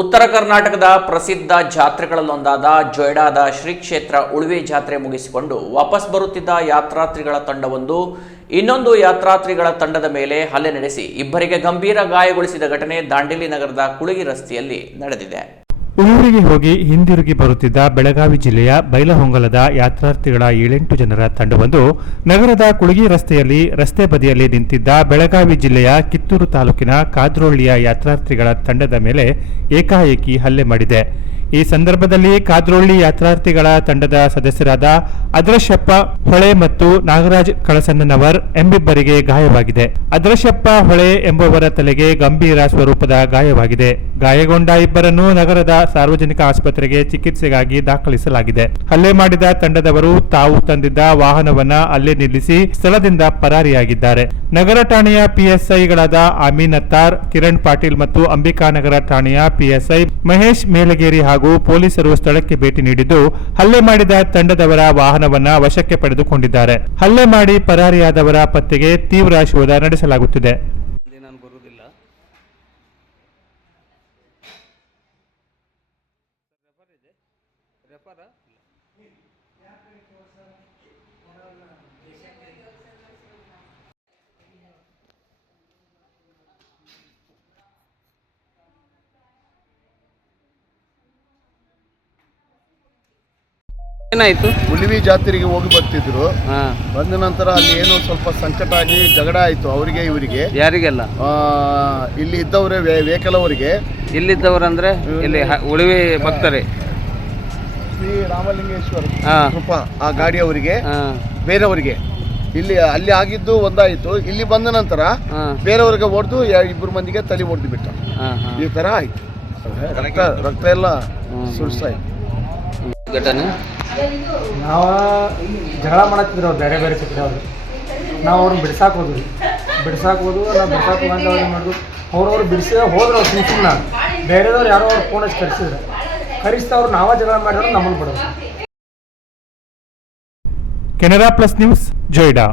ಉತ್ತರ ಕರ್ನಾಟಕದ ಪ್ರಸಿದ್ಧ ಜಾತ್ರೆಗಳಲ್ಲೊಂದಾದ ಜೊಯ್ಡಾದ ಶ್ರೀ ಕ್ಷೇತ್ರ ಉಳುವೆ ಜಾತ್ರೆ ಮುಗಿಸಿಕೊಂಡು ವಾಪಸ್ ಬರುತ್ತಿದ್ದ ಯಾತ್ರಾರ್ಥಿಗಳ ತಂಡವೊಂದು ಇನ್ನೊಂದು ಯಾತ್ರಾರ್ಥಿಗಳ ತಂಡದ ಮೇಲೆ ಹಲ್ಲೆ ನಡೆಸಿ ಇಬ್ಬರಿಗೆ ಗಂಭೀರ ಗಾಯಗೊಳಿಸಿದ ಘಟನೆ ದಾಂಡೇಲಿ ನಗರದ ಕುಳಗಿ ರಸ್ತೆಯಲ್ಲಿ ನಡೆದಿದೆ. ಉಳೂರಿಗೆ ಹೋಗಿ ಹಿಂದಿರುಗಿ ಬರುತ್ತಿದ್ದ ಬೆಳಗಾವಿ ಜಿಲ್ಲೆಯ ಬೈಲಹೊಂಗಲದ ಯಾತ್ರಾರ್ಥಿಗಳ ಏಳೆಂಟು ಜನರ ತಂಡವೊಂದು ನಗರದ ಕುಳಗಿ ರಸ್ತೆಯಲ್ಲಿ ರಸ್ತೆ ಬದಿಯಲ್ಲಿ ನಿಂತಿದ್ದ ಬೆಳಗಾವಿ ಜಿಲ್ಲೆಯ ಕಿತ್ತೂರು ತಾಲೂಕಿನ ಕಾದ್ರೋಳ್ಳಿಯ ಯಾತ್ರಾರ್ಥಿಗಳ ತಂಡದ ಮೇಲೆ ಏಕಾಏಕಿ ಹಲ್ಲೆ ಮಾಡಿದೆ. ಈ ಸಂದರ್ಭದಲ್ಲಿ ಕಾದ್ರೋಳ್ಳಿ ಯಾತ್ರಾರ್ಥಿಗಳ ತಂಡದ ಸದಸ್ಯರಾದ ಅದ್ರಶಪ್ಪ ಹೊಳೆ ಮತ್ತು ನಾಗರಾಜ್ ಕಳಸಣ್ಣನವರ್ ಎಂಬಿಬ್ಬರಿಗೆ ಗಾಯವಾಗಿದೆ. ಅದ್ರಶಪ್ಪ ಹೊಳೆ ಎಂಬುವರ ತಲೆಗೆ ಗಂಭೀರ ಸ್ವರೂಪದ ಗಾಯವಾಗಿದೆ. ಗಾಯಗೊಂಡ ಇಬ್ಬರನ್ನು ನಗರದ ಸಾರ್ವಜನಿಕ ಆಸ್ಪತ್ರೆಗೆ ಚಿಕಿತ್ಸೆಗಾಗಿ ದಾಖಲಿಸಲಾಗಿದೆ. ಹಲ್ಲೆ ಮಾಡಿದ ತಂಡದವರು ತಾವು ತಂದಿದ್ದ ವಾಹನವನ್ನ ಅಲ್ಲೇ ನಿಲ್ಲಿಸಿ ಸ್ಥಳದಿಂದ ಪರಾರಿಯಾಗಿದ್ದಾರೆ. ನಗರ ಠಾಣೆಯ ಪಿಎಸ್ಐಗಳಾದ ಅಮೀನ್ ಅತ್ತಾರ್, ಕಿರಣ್ ಪಾಟೀಲ್ ಮತ್ತು ಅಂಬಿಕಾನಗರ ಠಾಣೆಯ ಪಿಎಸ್ಐ ಮಹೇಶ್ ಮೇಲಗೇರಿ ಹಾಗೂ ಪೊಲೀಸರು ಸ್ಥಳಕ್ಕೆ ಭೇಟಿ ನೀಡಿದ್ದು ಹಲ್ಲೆ ಮಾಡಿದ ತಂಡದವರ ವಾಹನವನ್ನ ವಶಕ್ಕೆ ಪಡೆದುಕೊಂಡಿದ್ದಾರೆ. ಹಲ್ಲೆ ಮಾಡಿ ಪರಾರಿಯಾದವರ ಪತ್ತೆಗೆ ತೀವ್ರ ಶೋಧ ನಡೆಸಲಾಗುತ್ತಿದೆ. ರೆಫರ್ ಏನಾಯ್ತು? ಉಳಿವಿ ಜಾತ್ರೆಗೆ ಹೋಗಿ ಬರ್ತಿದ್ರು. ಹಾ. ಬಂದ ನಂತರ ಅಲ್ಲಿ ಏನೋ ಸ್ವಲ್ಪ ಸಂಕಟ ಆಗಿ ಜಗಳ ಆಯಿತು ಅವರಿಗೆ ಇವರಿಗೆ. ಯಾರಿಗೆಲ್ಲ? ಆ, ಇಲ್ಲಿ ಇದ್ದವರೇ ವೆಹಿಕಲ್ ಅವರಿಗೆ ಇಲ್ಲಿದ್ದವರಂದ್ರೆ ಇಲ್ಲಿ ಹ- ಉಳಿವಿ ಭಕ್ತರೇ. ಶ್ರೀ ರಾಮಲಿಂಗೇಶ್ವರ ಹಾ. ಕೃಪಾ ಆ ಗಾಡಿಯವರಿಗೆ ಹಾ. ಬೇರೆಯವರಿಗೆ. ಇಲ್ಲಿ ಅಲ್ಲಿ ಆಗಿದ್ದು ಒಂದಾಯಿತು. ಇಲ್ಲಿ ಬಂದ ನಂತರ ಹಾ. ಬೇರೆಯವರಿಗೆ ಹೊಡೆದು ಇಬ್ಬರು ಮಂದಿಗೆ ತಲೆ ಹೊಡೆದು ಬಿಟ್ಟ. ಹಾ ಹಾ. ಈ ತರ ಆಯ್ತು. ರಕ್ತ ರಕ್ತ ಎಲ್ಲ ಸುಳ್ಸಾಯ್ತು ಘಟನೆ? ನಾವು ಜಗಳ ಮಾಡತ್ತಿದ್ರು ಅವ್ರು ಬೇರೆ ಬೇರೆ ಸಿಕ್ಕರೆ ಅವ್ರು. ನಾವು ಅವ್ರನ್ನ ಬಿಡ್ಸಾಕ್ ಹೋದ್ವಿ. ಬಿಡ್ಸಾಕ್ ಹೋದ್ವು, ನಾವು ಬಿಡ್ಸಾಕ್ ಹೋಗಂತ ಅವ್ರು ಏನು ಮಾಡಿದ್ವು ಅವ್ರವ್ರು ಬಿಡಿಸಿ ಹೋದ್ರು ಅವ್ರು ಸುಮ್ ಬೇರೆದವ್ರು ಯಾರೋ ಅವ್ರು ಫೋನ್ ಹಚ್ಚಿ ಕರೆಸಿದ್ರು. ಕರೆಸ್ತಾ ಅವ್ರು ನಾವೇ ಜಗಳ ಮಾಡಿದ್ರು ನಮ್ಮನ್ನು ಬಿಡೋದು ಕೆನರಾ ಪ್ಲಸ್ ನ್ಯೂಸ್, ಜೊಯ್ಡಾ.